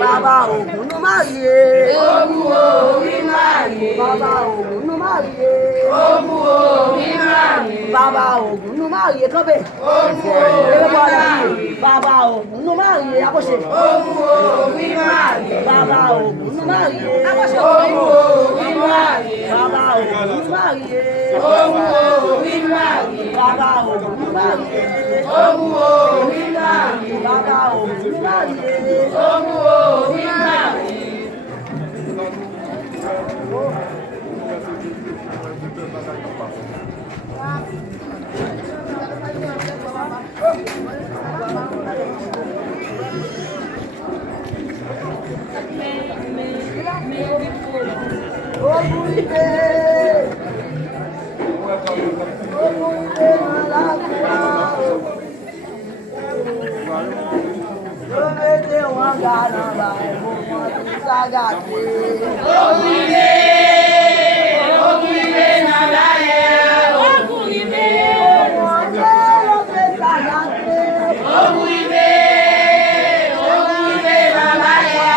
Bàbá Ògún ló máa yé. Ogun orí máa yé. Bàbá Ògún ló máa yé. Ogun orí máa yé. Bàbá Ògún ló máa yé kọ́bẹ̀. Ogun orí máa yé. Bàbá Ògún ló máa yé abọ́ṣe. Ogun orí máa yé. Bàbá Ògún ló máa yé. Ogun orí máa yé. Bàbá Ògún ló máa yé. Ogun orí máa yé. Bàbá Ògún ló máa yé. Ogun orí máa yé. Bàbá Ògún ló máa yé. Ogun orí máa yé. Ogun ìdè. Ogun ìdè náà lágbára. Lómèdè wọn gánà báyìí mo mọ ti ságàdé. Ogun ilé náà láyé. Ogun ilé. Ogun ọjọ́ ló fẹ́ ságàdé. Ogun ilé náà láyé.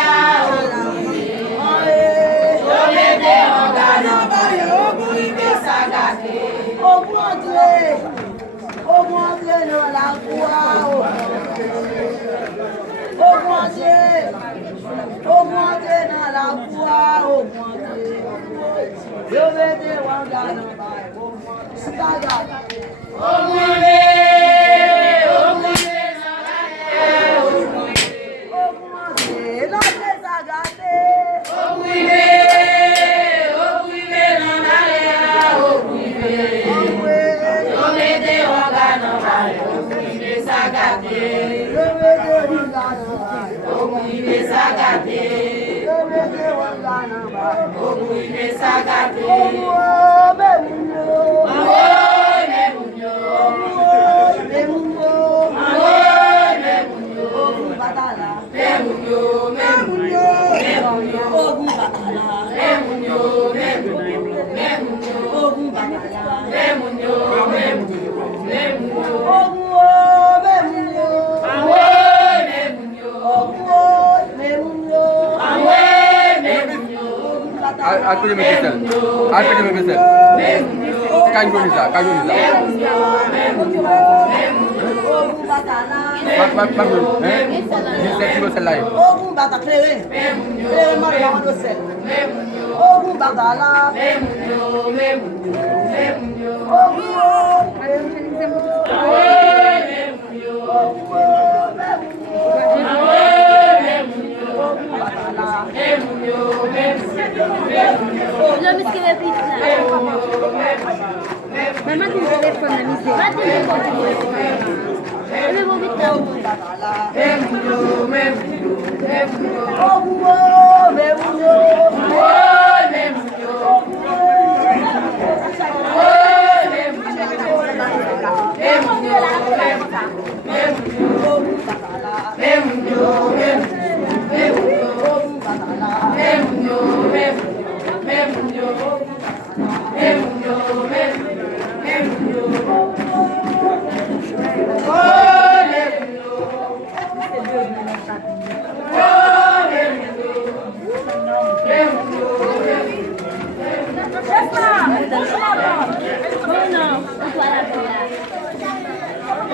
Lómèdè ọ̀gá náà báyìí. Ogun ilé ságàdé. Ogun ọjọ́ náà là ń kú wá o. Ogun ọjọ́ náà là ń kú wá ogun ọjọ́. Lómèdè wọn gánà báyìí mo mọ ti ságàdé. Ogun ilé náà láyé. Ogun ọjọ́ ló fẹ́ ságàdé. Ogun ilé náà láyé. Ogun ilé. Lómèdè ọ̀gá náà báyìí. Ogun ilé ságàdé. Lómèdè wọn gánà báyìí. Ogun ilé ságàdé. Lómèdè wọn gánà báyìí. Ogun ilé ságàdé. Ogun ọbẹ̀ mi ni o. Àwọn mẹ́múnyó. Ogun bàtàlà. Mẹ́múnyó. Mẹ́múnyó. Ogun bàtàlà. Mẹ́múnyó. Mẹ́múnyó. Ogun bàtàlà. Mẹ́múnyó. Mẹ́múnyó. Ogun ọbẹ̀ mi ni o. Àwọn mẹ́múnyó. Ogun ọbẹ̀ mi ni o. Àwọn mẹ́múnyó. Ogun bàtàlà. Arpede mi kesel. Arpede mi kesel. Kanjo nisa. Ogun bàtàlà. Bagus. Bisa tiba selai. Ogun bàtà kéré. Kéré má lè àwọn ọ̀sẹ̀. Ogun bàtàlà. Mẹ́múnyó. Mẹ́múnyó. Mẹ́múnyó. Ogun ọbẹ̀ mi ni o. Àwọn mẹ́múnyó. Ogun ọbẹ̀ mi ni o. Àwọn mẹ́múnyó. Ogun bàtàlà. Mẹ́múnyó. Mẹ́múnyó. Lo mi scrive pizza. Mamma ti telefona mi se. Ma ti avevo detto. Ogun bàtàlà. Mẹ́múnyó. Mẹ́múnyó. Mẹ́múnyó. Ogun